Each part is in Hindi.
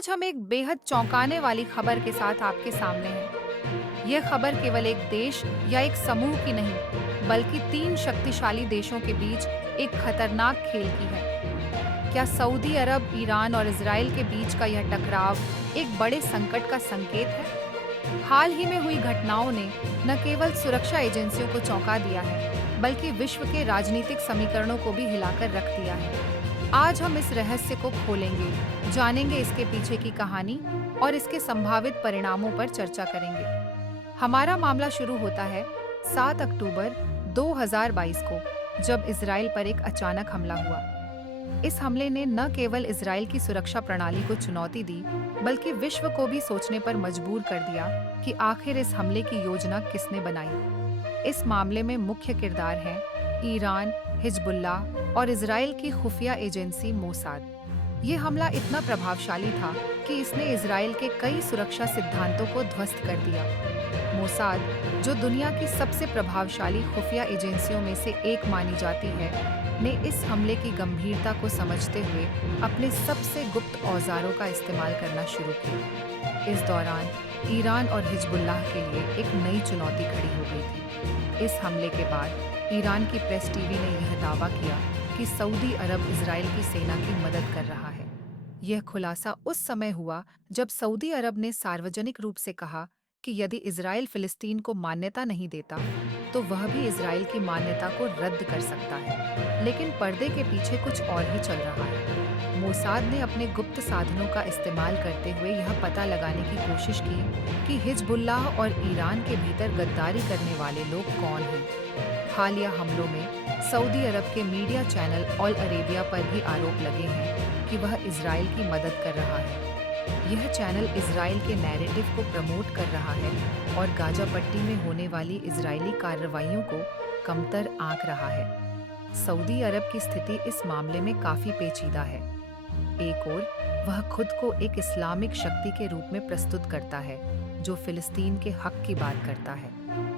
आज हम एक बेहद चौंकाने वाली खबर के साथ आपके सामने हैं। यह खबर केवल एक देश या एक समूह की नहीं, बल्कि तीन शक्तिशाली देशों के बीच एक खतरनाक खेल की है। क्या सऊदी अरब, ईरान और इजराइल के बीच का यह टकराव एक बड़े संकट का संकेत है? हाल ही में हुई घटनाओं ने न केवल सुरक्षा एजेंसियों को चौंका दिया है, बल्कि विश्व के राजनीतिक समीकरणों को भी हिलाकर रख दिया है। आज हम इस रहस्य को खोलेंगे, जानेंगे इसके पीछे की कहानी और इसके संभावित परिणामों पर चर्चा करेंगे। हमारा मामला शुरू होता है 7 अक्टूबर 2022 को, जब इजराइल पर एक अचानक हमला हुआ। इस हमले ने न केवल इजराइल की सुरक्षा प्रणाली को चुनौती दी, बल्कि विश्व को भी सोचने पर मजबूर कर दिया कि आखिर इस हमले की योजना किसने बनाई। इस मामले में मुख्य किरदार हैं ईरान, हिजबुल्लाह और इजराइल की खुफिया एजेंसी मोसाद। ये हमला इतना प्रभावशाली था कि इसने इजराइल के कई सुरक्षा सिद्धांतों को ध्वस्त कर दिया। मोसाद, जो दुनिया की सबसे प्रभावशाली खुफिया एजेंसियों में से एक मानी जाती है, ने इस हमले की गंभीरता को समझते हुए अपने सबसे गुप्त औजारों का इस्तेमाल करना शुरू किया। इस दौरान ईरान और हिजबुल्लाह के लिए एक नई चुनौती खड़ी हो गई थी। इस हमले के बाद ईरान की प्रेस टीवी ने यह दावा किया कि सऊदी अरब इजराइल की सेना की मदद कर रहा है। यह खुलासा उस समय हुआ जब सऊदी अरब ने सार्वजनिक रूप से कहा कि यदि इजराइल फिलिस्तीन को मान्यता नहीं देता, तो वह भी इजराइल की मान्यता को रद्द कर सकता है। लेकिन पर्दे के पीछे कुछ और ही चल रहा है। मोसाद ने अपने गुप्त साधनों का इस्तेमाल करते हुए यह पता लगाने की कोशिश की कि हिजबुल्लाह और ईरान के भीतर गद्दारी करने वाले लोग कौन हैं। हालिया हमलों में सऊदी अरब के मीडिया चैनल ऑल अरेबिया पर भी आरोप लगे हैं कि वह इजराइल की मदद कर रहा है। यह चैनल इजराइल के नैरेटिव को प्रमोट कर रहा है और गाजा पट्टी में होने वाली इजरायली कार्रवाइयों को कमतर आंक रहा है। सऊदी अरब की स्थिति इस मामले में काफी पेचीदा है। एक ओर वह खुद को एक इस्लामिक शक्ति के रूप में प्रस्तुत करता है, जो फिलिस्तीन के हक की बात करता है,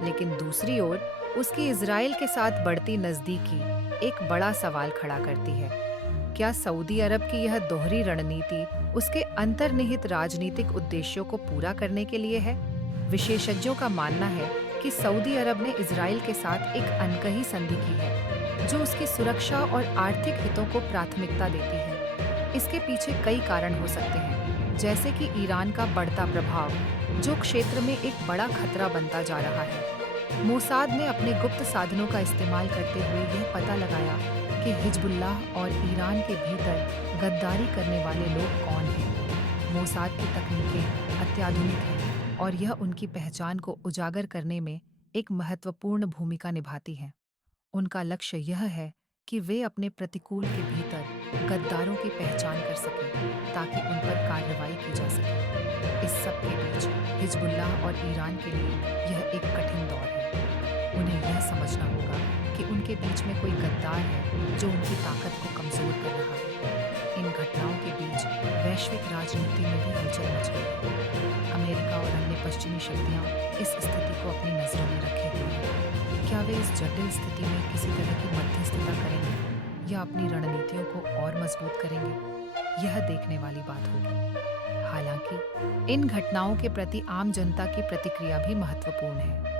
लेकिन दूसरी ओर उसकी इजराइल के साथ बढ़ती नजदीकी एक बड़ा सवाल खड़ा करती है। क्या सऊदी अरब की यह दोहरी रणनीति उसके अंतर्निहित राजनीतिक उद्देश्यों को पूरा करने के लिए है? विशेषज्ञों का मानना है कि सऊदी अरब ने इजराइल के साथ एक अनकही संधि की है, जो उसकी सुरक्षा और आर्थिक हितों को प्राथमिकता देती है। इसके पीछे कई कारण हो सकते हैं, जैसे कि ईरान का बढ़ता प्रभाव, जो क्षेत्र में एक बड़ा खतरा बनता जा रहा है। मोसाद ने अपने गुप्त साधनों का इस्तेमाल करते हुए यह पता लगाया कि हिजबुल्लाह और ईरान के भीतर गद्दारी करने वाले लोग कौन हैं। मोसाद की तकनीकें अत्याधुनिक हैं और यह उनकी पहचान को उजागर करने में एक महत्वपूर्ण भूमिका निभाती हैं। उनका लक्ष्य यह है कि वे अपने प्रतिकूल के भीतर गद्दारों की पहचान कर सकें, ताकि उन पर कार्रवाई की जा सके। इस सब के बीच हिजबुल्लाह और ईरान के लिए यह एक कठिन दौर है। उन्हें यह समझना होगा कि उनके बीच में कोई गद्दार है जो उनकी ताकत को कमजोर कर रहा है। इन घटनाओं के बीच वैश्विक राजनीति में भी हलचल मच गई है। अमेरिका और अन्य पश्चिमी शक्तियां इस स्थिति को अपनी नजरों में रखे हुए हैं। क्या वे इस जटिल स्थिति में किसी तरह की मध्यस्थता करेंगे या अपनी रणनीतियों को और मजबूत करेंगे? यह देखने वाली बात होगी। हालांकि इन घटनाओं के प्रति आम जनता की प्रतिक्रिया भी महत्वपूर्ण है।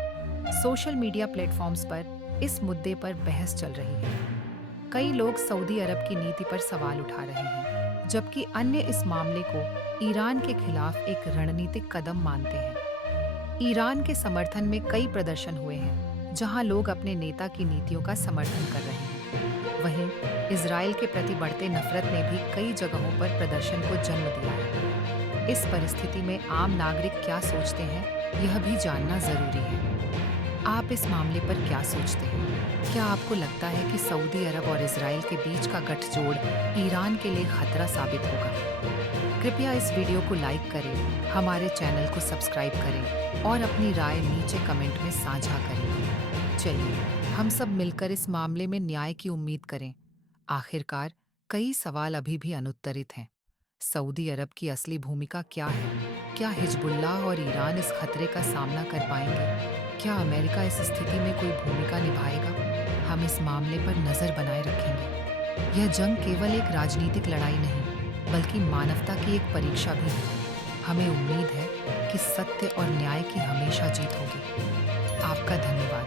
सोशल मीडिया प्लेटफॉर्म्स पर इस मुद्दे पर बहस चल रही है। कई लोग सऊदी अरब की नीति पर सवाल उठा रहे हैं, जबकि अन्य इस मामले को ईरान के खिलाफ एक रणनीतिक कदम मानते हैं। ईरान के समर्थन में कई प्रदर्शन हुए हैं, जहां लोग अपने नेता की नीतियों का समर्थन कर रहे हैं। वहीं इजराइल के प्रति बढ़ते नफरत ने भी कई जगहों पर प्रदर्शन को जन्म दिया है। इस परिस्थिति में आम नागरिक क्या सोचते हैं, यह भी जानना जरूरी है। आप इस मामले पर क्या सोचते हैं? क्या आपको लगता है कि सऊदी अरब और इजराइल के बीच का गठजोड़ ईरान के लिए खतरा साबित होगा? कृपया इस वीडियो को लाइक करें, हमारे चैनल को सब्सक्राइब करें और अपनी राय नीचे कमेंट में साझा करें। चलिए, हम सब मिलकर इस मामले में न्याय की उम्मीद करें। आखिरकार, कई सवाल अभी भी अनुत्तरित हैं। सऊदी अरब की असली भूमिका क्या है? क्या हिजबुल्लाह और ईरान इस खतरे का सामना कर पाएंगे? क्या अमेरिका इस स्थिति में कोई भूमिका निभाएगा? हम इस मामले पर नजर बनाए रखेंगे। यह जंग केवल एक राजनीतिक लड़ाई नहीं, बल्कि मानवता की एक परीक्षा भी है। हमें उम्मीद है कि सत्य और न्याय की हमेशा जीत होगी। आपका धन्यवाद।